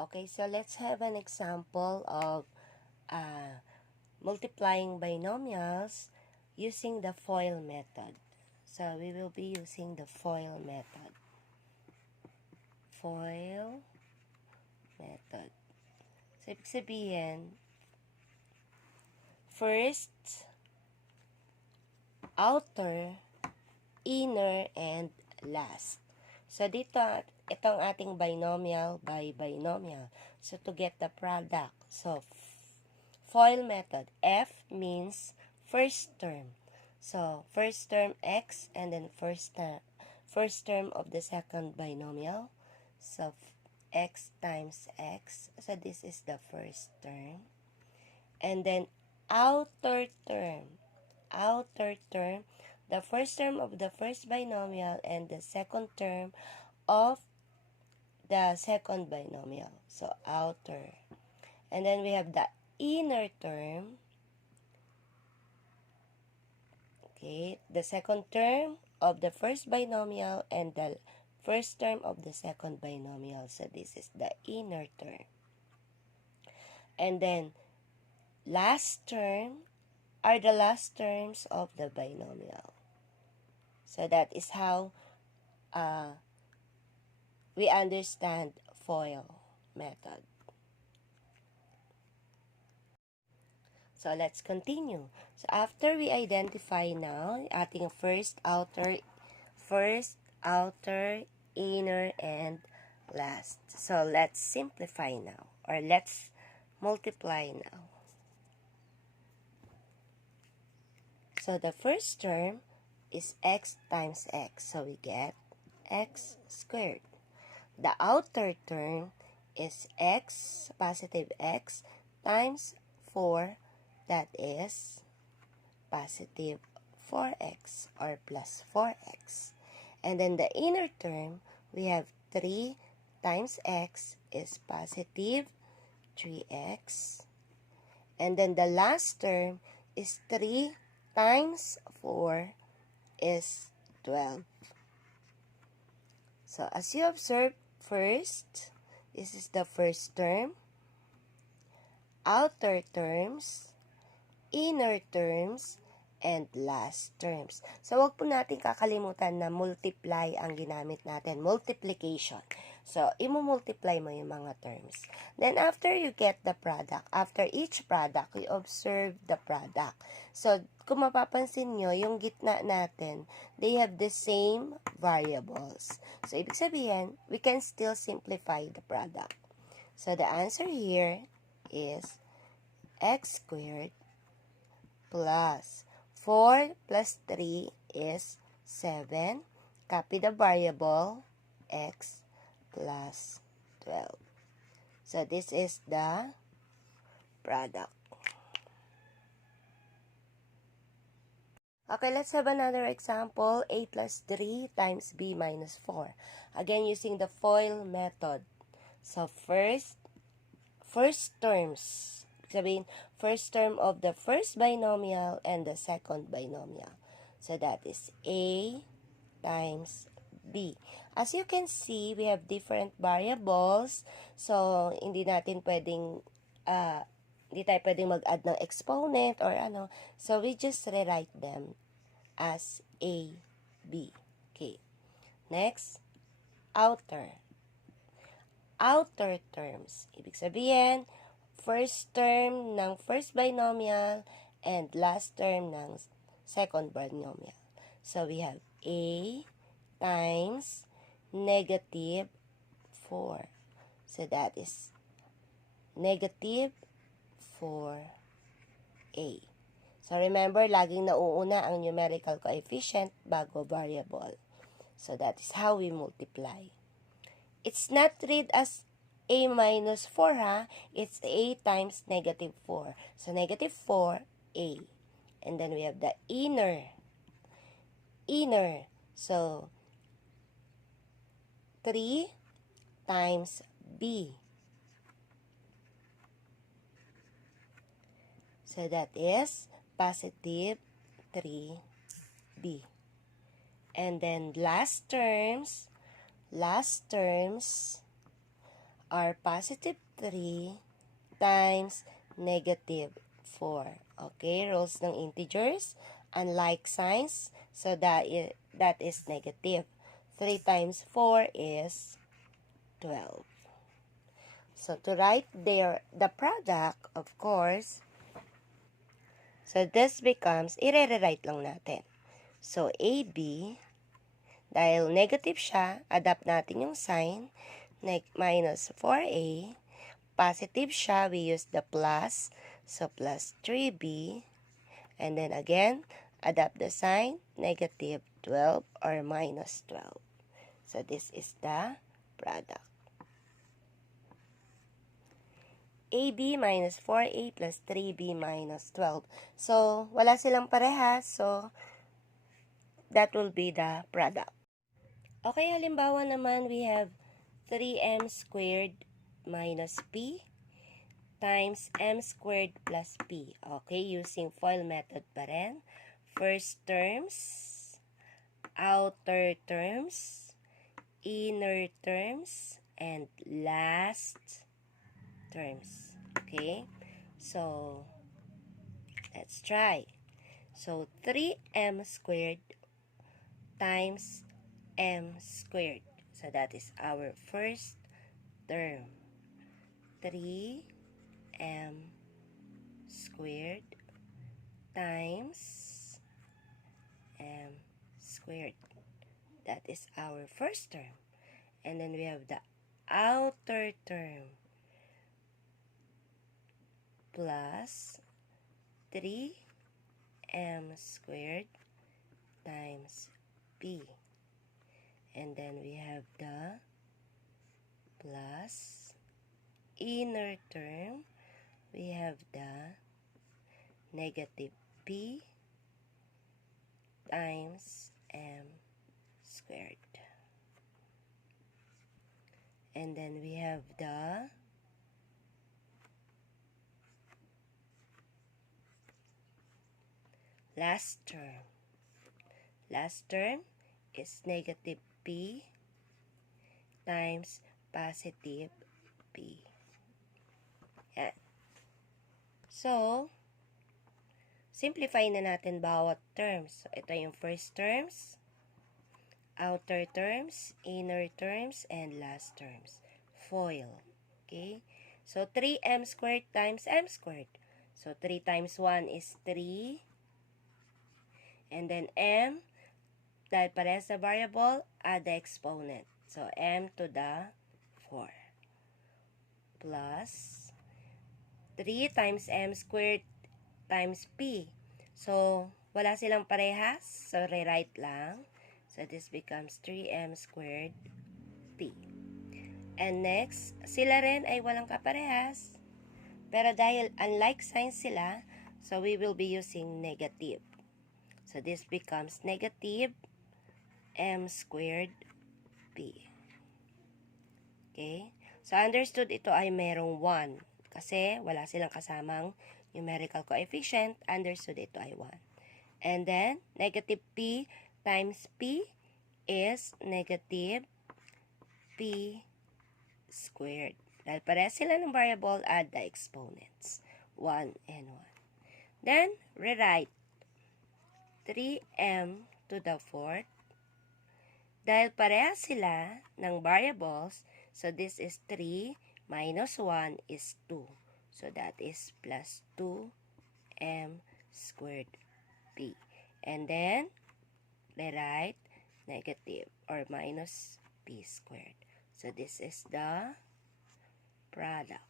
Okay, so let's have an example of multiplying binomials using the FOIL method. So we will be using the FOIL method. FOIL method. So ibig sabihin, first, outer, inner, and last. So dito, itong ating binomial by binomial. So to get the product, so FOIL method, F means first term. So first term x and then first term of the second binomial. So x times x. So this is the first term. And then outer term. Outer term, the first term of the first binomial and the second term of the second binomial. So outer. And then we have the inner term. Okay, the second term of the first binomial and the first term of the second binomial. So this is the inner term. And then last term are the last terms of the binomial. So that is how we understand FOIL method. So let's continue. So after we identify now ating first, outer, inner, and last. So let's simplify now, or let's multiply now. So the first term is x times x. So we get x squared. The outer term is x, positive x, times 4. That is positive 4x or plus 4x. And then the inner term, we have 3 times x is positive 3x. And then the last term is 3 times 4 is 12. So as you observe, first, this is the first term, outer terms, inner terms, and last terms. So, wag po natin kakalimutan na multiply ang ginamit natin. Multiplication. So, i-multiply mo yung mga terms. Then, after you get the product, after each product, you observe the product. So, kung mapapansin nyo, yung gitna natin, they have the same variables. So, ibig sabihin, we can still simplify the product. So, the answer here is x squared plus 4 plus 3 is 7. Copy the variable x plus 12. So, this is the product. Okay, let's have another example. A plus 3 times b minus 4. Again, using the FOIL method. So, first terms. Sabihin, first term of the first binomial and the second binomial. So, that is A times B. As you can see, we have different variables. So, hindi tayo pwedeng mag-add ng exponent or ano. So, we just rewrite them as A, B. Okay. Next, outer. Outer terms. Ibig sabihin, first term ng first binomial and last term ng second binomial. So, we have A times negative 4. So, that is negative 4A. So, remember, laging nauuna ang numerical coefficient bago variable. So, that is how we multiply. It's not read as A minus 4, ha? It's A times negative 4. So, negative 4A. And then we have the inner. So, 3 times B. So, that is positive 3B. And then, last terms, are positive 3 times negative 4. Okay, rules ng integers, unlike signs, so that is negative. 3 times 4 is 12. So, to write the product, of course, so this becomes, i-rewrite lang natin. So, AB, dahil negative siya, adapt natin yung sign, minus 4A, positive siya, we use the plus, so plus 3B, and then again, adapt the sign, negative 12 or minus 12. So, this is the product. AB minus 4A plus 3B minus 12. So, wala silang parehas. So, that will be the product. Okay, halimbawa naman, we have 3m squared minus p times m squared plus p. Okay, using FOIL method pa rin. First terms, outer terms, inner terms, and last terms. Okay, so let's try. So 3m squared times m squared. So that is our first term. 3m squared times m squared. That is our first term. And then we have the outer term plus 3m squared times p. And then we have the plus inner term. We have the negative p times m squared. And then we have the last term. Last term is negative p times positive p. Yan. So, simplify na natin bawat terms. So, ito yung first terms, outer terms, inner terms, and last terms. FOIL. Okay? So, 3m squared times m squared. So, 3 times 1 is 3. And then m, dahil parehas na variable, add the exponent. So, m to the 4. Plus 3 times m squared times p. So, wala silang parehas. So, rewrite lang. So, this becomes 3m squared p. And next, sila rin ay walang kaparehas. Pero dahil unlike signs sila, so we will be using negative. So, this becomes negative m squared p. Okay? So, understood ito ay merong 1. Kasi wala silang kasamang numerical coefficient. Understood ito ay 1. And then, negative p times p is negative p squared. Dahil parehas sila ng variable, add the exponents. 1 and 1. Then, rewrite 3m to the 4th. Dahil parehas sila ng variables, so this is 3 minus 1 is 2. So that is plus 2m squared p. And then, rewrite negative or minus p squared. So this is the product.